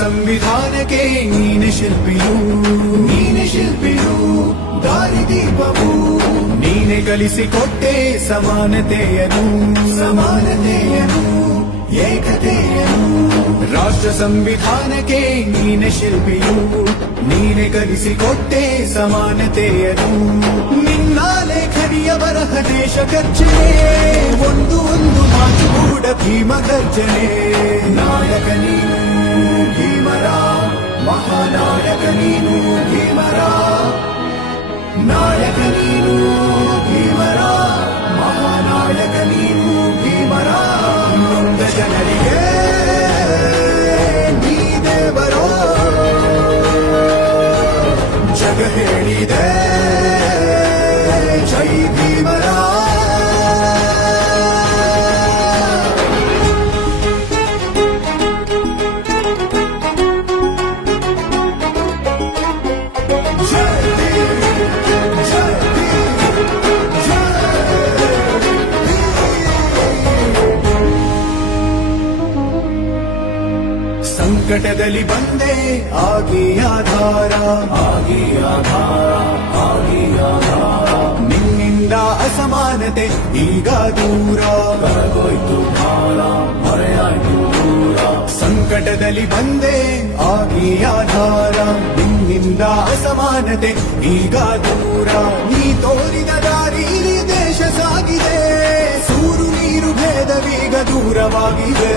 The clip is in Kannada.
ಸಂವಿಧಾನಕ್ಕೆ ನೀನೆ ಶಿಲ್ಪಿಯು ದಾರಿದೀಪವು ನೀನೆ ಕಲಿಸಿಕೊಟ್ಟೆ ಸಮಾನತೆಯನು ಏಕತೆಯನು ರಾಷ್ಟ್ರ ಸಂವಿಧಾನಕ್ಕೆ ನೀನೆ ಶಿಲ್ಪಿಯು ನೀನೆ ಕಲಿಸಿಕೊಟ್ಟೆ ಸಮಾನತೆಯನು ನಿನ್ನ ಲೇಖನಿಯ ಬರಹ ದೇಶ ಗರ್ಜನೆ ಒಂದು ಮಾತು ಕೂಡ ಭೀಮ ಗರ್ಜನೆ ನಾಯಕ ನೀನು ಭೀಮರ ಮಹಾನಾಯಕ ನೀನು ಭೀಮರ ನಾಯಕ ನೀನು ಭೀಮರ ಮಹಾನಾಯಕ ನೀನು ಭೀಮರ ನೊಂದ ಜನರಿಗೆ ನೀ ದೇವರೋ ಜಗ ಹೇಳಿದೆ ಜೈ ಭೀಮರ ಸಂಕಟದಲ್ಲಿ ಬಂದೆ ಆಗಿ ಆಧಾರ ನಿನ್ನಿಂದ ಅಸಮಾನತೆ ಈಗ ದೂರ ಬರಗೋಯ್ತು ಕಾಲ ಮರೆಯಾಯ್ತು ದೂರ ಸಂಕಟದಲ್ಲಿ ಬಂದೆ ಆಗಿ ಆಧಾರ ನಿನ್ನಿಂದ ಅಸಮಾನತೆ ಈಗ ದೂರ ನೀ ತೋರಿದ ದಾರಿಲಿ ದೇಶ ಸಾಗಿದೆ ಸೂರು ನೀರು ಭೇದವೀಗ ದೂರವಾಗಿದೆ